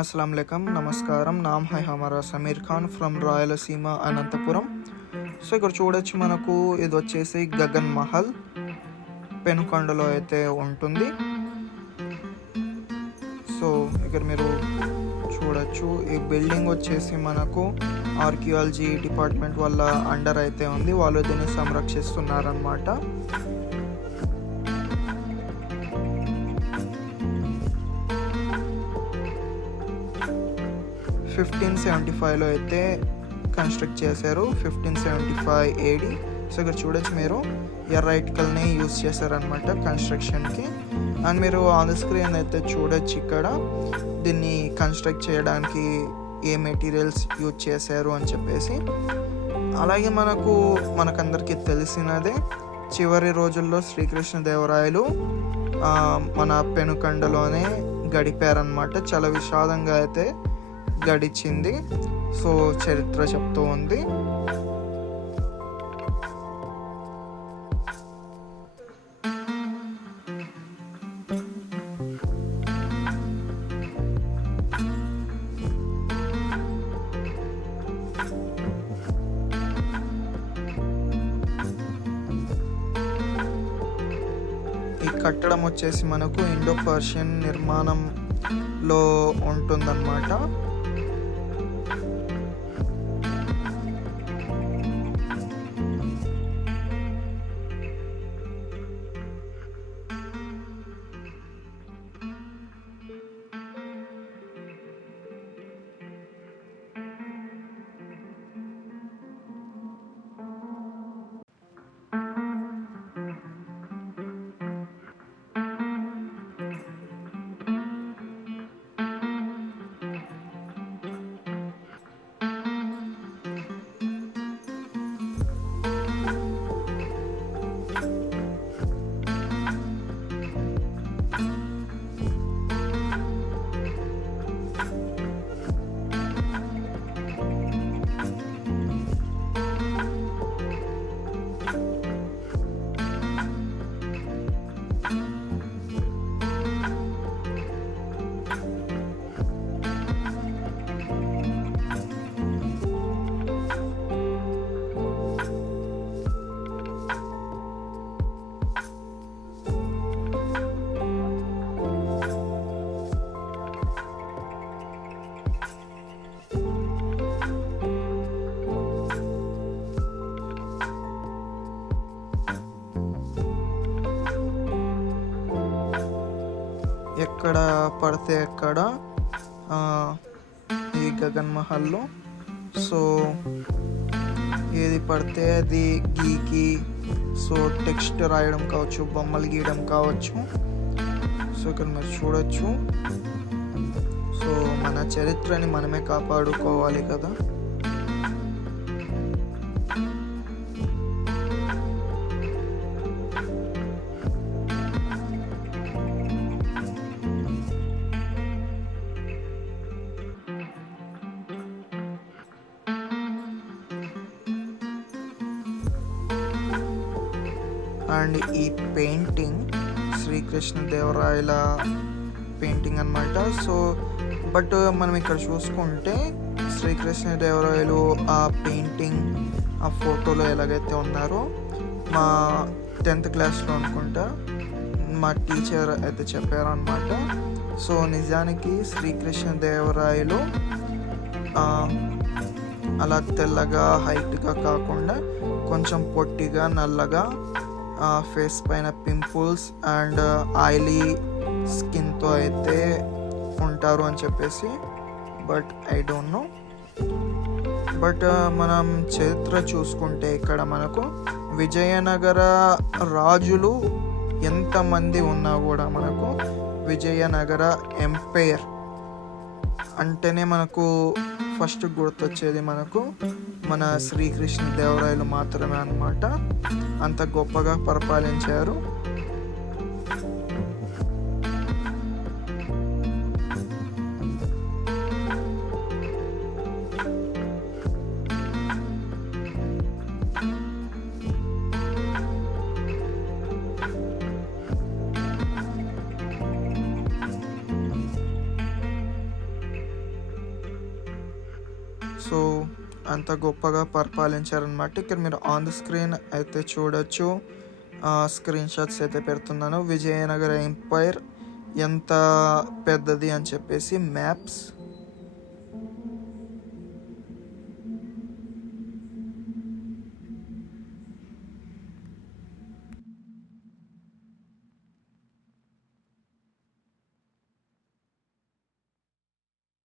अस्सलाम वालेकुम, నమస్కారం. నామ్ హై హమారా సమీర్ ఖాన్ ఫ్రమ్ రాయలసీమ అనంతపురం. సో ఇక్కడ చూడొచ్చు, మనకు ఇది వచ్చేసి గగన్ మహల్ పెనుకొండలో అయితే ఉంటుంది. సో ఇక్కడ మీరు చూడొచ్చు, ఈ బిల్డింగ్ వచ్చేసి మనకు ఆర్కియాలజీ డిపార్ట్మెంట్ వల్ల అండర్ అయితే ఉంది. వాళ్ళు దీన్ని సంరక్షిస్తున్నారన్నమాట. 1575లో అయితే కన్స్ట్రక్ట్ చేశారు. 1575 AD. సో ఇక్కడ చూడొచ్చు, మీరు ఎర్ర ఇటుకల్ని యూస్ చేశారనమాట కన్స్ట్రక్షన్కి. అండ్ మీరు ఆన్ ద స్క్రీన్ అయితే చూడొచ్చు, ఇక్కడ దీన్ని కన్స్ట్రక్ట్ చేయడానికి ఏ మెటీరియల్స్ యూజ్ చేశారు అని చెప్పేసి. అలాగే మనకందరికీ తెలిసినదే, చివరి రోజుల్లో శ్రీకృష్ణదేవరాయలు మన పెనుకొండలోనే గడిపారనమాట. చాలా విషాదంగా అయితే గడిచింది. సో చరిత్ర చెప్తూ ఉంది. ఈ కట్టడం వచ్చేసి మనకు ఇండో పర్షియన్ నిర్మాణంలో ఉంటుందన్నమాట. ఎక్కడ పడితే ఎక్కడ ఈ గగన్ మహల్లో, సో ఏది పడితే అది గీకి, సో టెక్స్ట్ రాయడం కావచ్చు, బొమ్మలు గీయడం కావచ్చు. సో ఇక్కడ మీరు చూడొచ్చు. సో మన చరిత్రని మనమే కాపాడుకోవాలి కదా. అండ్ ఈ పెయింటింగ్ శ్రీకృష్ణదేవరాయల పెయింటింగ్ అన్నమాట. సో బట్ మనం ఇక్కడ చూసుకుంటే శ్రీకృష్ణదేవరాయలు ఆ పెయింటింగ్, ఆ ఫోటోలో ఎలాగైతే ఉన్నారో, మా 10th క్లాస్లో అనుకుంటా మా టీచర్ అయితే చెప్పారనమాట. సో నిజానికి శ్రీకృష్ణదేవరాయలు అలా తెల్లగా హైట్గా కాకుండా కొంచెం పొట్టిగా, నల్లగా, ఫేస్ పైన పింపుల్స్ అండ్ ఆయిలీ స్కిన్తో అయితే ఉంటారు అని చెప్పేసి. But I don't know. But మనం చరిత్ర చూసుకుంటే ఇక్కడ మనకు విజయనగర రాజులు ఎంతమంది ఉన్నా కూడా మనకు విజయనగర ఎంపైర్ అంటేనే మనకు ఫస్ట్ గుర్తొచ్చేది మనకు మన శ్రీకృష్ణదేవరాయలు మాత్రమే అన్నమాట. అంత గొప్పగా పరిపాలించారు. సో అంత గొప్పగా పరిపాలించారనమాట. ఇక్కడ మీరు ఆన్ ది స్క్రీన్ అయితే చూడొచ్చు, స్క్రీన్ షాట్స్ అయితే పెడుతున్నాను. విజయనగర ఎంపైర్ ఎంత పెద్దది అని చెప్పేసి మ్యాప్స్